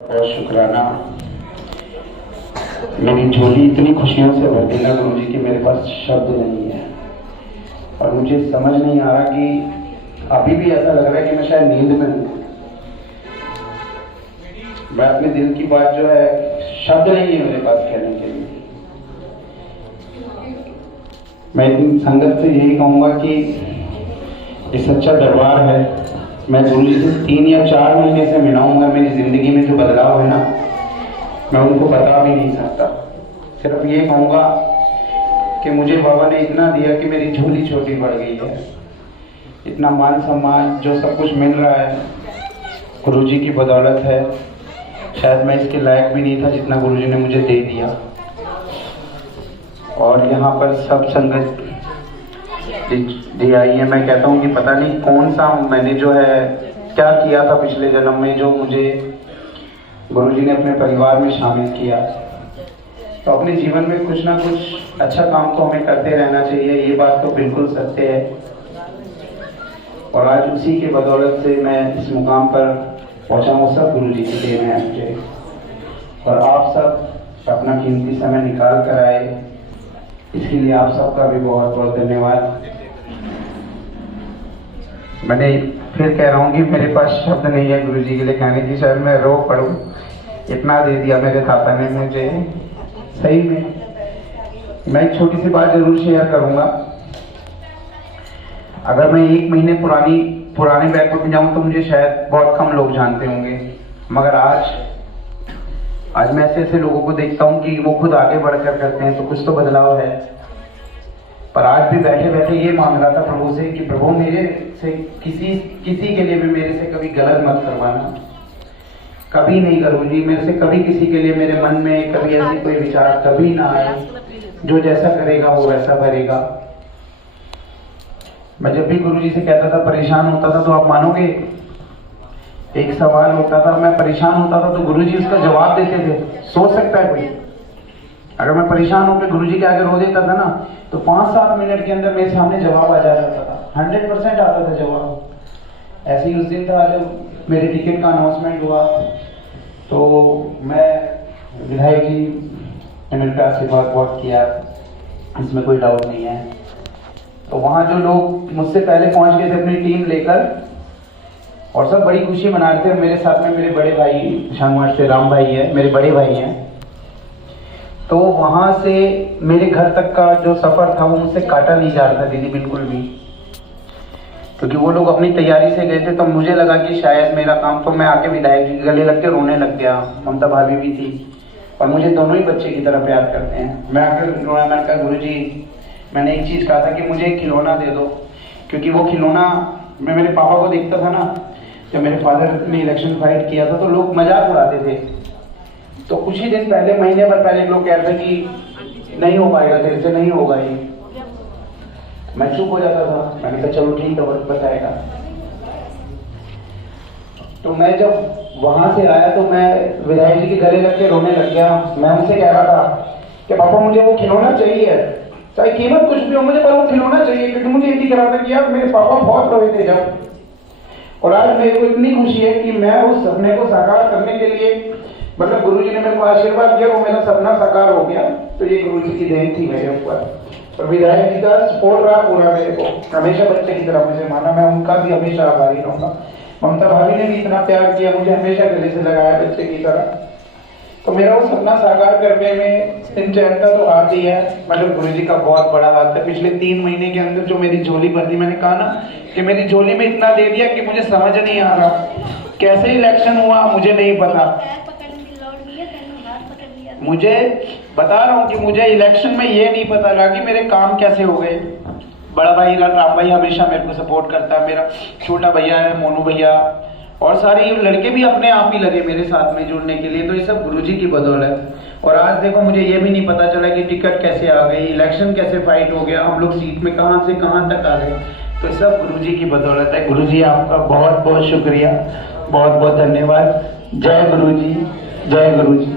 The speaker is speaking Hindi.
बहुत शुक्राना। मेरी झोली इतनी खुशियों से भर दी ना गुरु जी की मेरे पास शब्द नहीं है। और मुझे समझ नहीं आ रहा कि अभी भी ऐसा लग रहा है कि मैं शायद नींद में हूँ। मैं अपने दिल की बात जो है, शब्द नहीं है मेरे पास कहने के लिए। मैं इतनी संगत से यही कहूँगा कि ये सच्चा दरबार है। मैं गुरु जी से 3 या 4 महीने से मिलाऊंगा। मेरी जिंदगी में जो बदलाव है ना, मैं उनको बता भी नहीं सकता। सिर्फ ये कहूँगा कि मुझे बाबा ने इतना दिया कि मेरी झोली छोटी पड़ गई है। इतना मान सम्मान जो सब कुछ मिल रहा है गुरु जी की बदौलत है। शायद मैं इसके लायक भी नहीं था जितना गुरु जी ने मुझे दे दिया। और यहाँ पर सब संगत दी आई है। मैं कहता हूँ कि पता नहीं कौन सा मैंने जो है क्या किया था पिछले जन्म में, जो मुझे गुरु जी ने अपने परिवार में शामिल किया। तो अपने जीवन में कुछ ना कुछ अच्छा काम तो हमें करते रहना चाहिए, ये बात तो बिल्कुल सत्य है। और आज उसी के बदौलत से मैं इस मुकाम पर पहुंचा हूँ। सब गुरु जी की देन है मुझे। और आप सब अपना कीमती समय निकाल कर आए, इसके लिए आप सबका भी बहुत बहुत धन्यवाद। मैंने फिर कह रहा हूँ कि मेरे पास शब्द नहीं है गुरु जी के लिए कहने की। शायद मैं रो पड़ूं, इतना दे दिया मेरे दाता ने मुझे। सही में मैं एक छोटी सी बात जरूर शेयर करूंगा। अगर मैं 1 महीने पुराने बैकअप में जाऊं तो मुझे शायद बहुत कम लोग जानते होंगे, मगर आज मैं ऐसे लोगों को देखता हूं कि वो खुद आगे बढ़कर करते हैं, तो कुछ तो बदलाव है। पर आज भी बैठे बैठे ये मांग रहा था प्रभु से कि प्रभु मेरे से किसी के लिए भी मेरे से कभी गलत मत करवाना। कभी नहीं करूँ जी, मेरे से कभी किसी के लिए मेरे मन में कभी ऐसी कोई विचार कभी ना आए। जो जैसा करेगा वो वैसा भरेगा। मैं जब भी गुरु जी से कहता था, परेशान होता था, तो आप मानोगे एक सवाल होता था, मैं परेशान होता था तो गुरु जी उसका जवाब देते थे। सोच सकता है कोई? अगर मैं परेशान होकर गुरु जी के आगे रो देता था ना, तो 5-7 मिनट के अंदर मेरे सामने जवाब आ जाता था। 100% आता था जवाब। ऐसे ही उस दिन था जब मेरे टिकट का अनाउंसमेंट हुआ, तो मैं विधायक जी ने मेरे पे आशीर्वाद बहुत किया, इसमें कोई डाउट नहीं है। तो वहाँ जो लोग मुझसे पहले पहुँच गए थे अपनी टीम लेकर, और सब बड़ी खुशी मना रहे थे। मेरे साथ में मेरे बड़े भाई शानवार से राम भाई है, मेरे बड़े भाई हैं। तो वहाँ से मेरे घर तक का जो सफ़र था वो मुझसे काटा नहीं जा रहा था दीदी, बिल्कुल भी। क्योंकि वो लोग अपनी तैयारी से गए थे, तो मुझे लगा कि शायद मेरा काम, तो मैं आके विधायक जी के गले लग के रोने लग गया। ममता भाभी भी थी और मुझे दोनों ही बच्चे की तरह प्यार करते हैं। मैं आके रोया। मैंने कहा गुरु जी, मैंने एक चीज़ कहा था कि मुझे एक खिलौना दे दो। क्योंकि वो खिलौना मैं मेरे पापा को देखता था ना, जब मेरे फादर ने इलेक्शन फाइट किया था तो लोग मजाक उड़ाते थे। तो कुछ ही दिन पहले, महीने भर पहले लोग कह रहे थे कि नहीं हो पाएगा, तेरे से नहीं होगा ये। मैं चुप हो जाता था। मैंने कहा चलो ठीक है, वक्त बताएगा। तो मैं जब वहां से आया तो मैं विधायक जी के गले लग के रोने लग गया। मैं उनसे कह रहा था कि पापा मुझे वो खिलौना चाहिए, चाहे कीमत कुछ भी हो, मुझे पर वो खिलौना चाहिए। क्योंकि मुझे यही कह रहा था कि यार मेरे पापा बहुत रोए थे जब। और आज मेरे को इतनी खुशी है कि मैं उस सपने को साकार करने के लिए, मतलब गुरु जी ने मेरे को आशीर्वाद दिया, वो मेरा सपना साकार हो गया। तो ये गुरु जी की देन थी मेरे ऊपर। और विधायक जी का सपोर्ट रहा पूरा मेरे को, हमेशा बच्चे की तरह मुझे माना। मैं उनका भी हमेशा आभारी रहूंगा। ममता भाभी ने भी इतना प्यार किया, मुझे हमेशा गले से लगाया बच्चे की तरह। तो मेरा वो सपना साकार करने में इन चैनता तो हाथ ही है, मतलब गुरु जी का बहुत बड़ा हाथ है। पिछले 3 महीने के अंदर जो मेरी झोली भर दी, मैंने कहा ना कि मेरी झोली में इतना दे दिया कि मुझे समझ नहीं आ रहा कैसे इलेक्शन हुआ, मुझे नहीं पता। मुझे बता रहा हूँ कि मुझे इलेक्शन में ये नहीं पता लगा कि मेरे काम कैसे हो गए। बड़ा भाई राम भाई हमेशा मेरे को सपोर्ट करता है, मेरा छोटा भैया है मोनू भैया, और सारे ये लड़के भी अपने आप ही लगे मेरे साथ में जुड़ने के लिए। तो ये सब गुरुजी की बदौलत। और आज देखो, मुझे ये भी नहीं पता चला कि टिकट कैसे आ गई, इलेक्शन कैसे फाइट हो गया, हम लोग सीट में कहाँ से कहाँ तक आ गए। तो सब गुरुजी की बदौलत है। गुरुजी आपका बहुत बहुत शुक्रिया, बहुत बहुत धन्यवाद। जय गुरुजी, जय गुरुजी।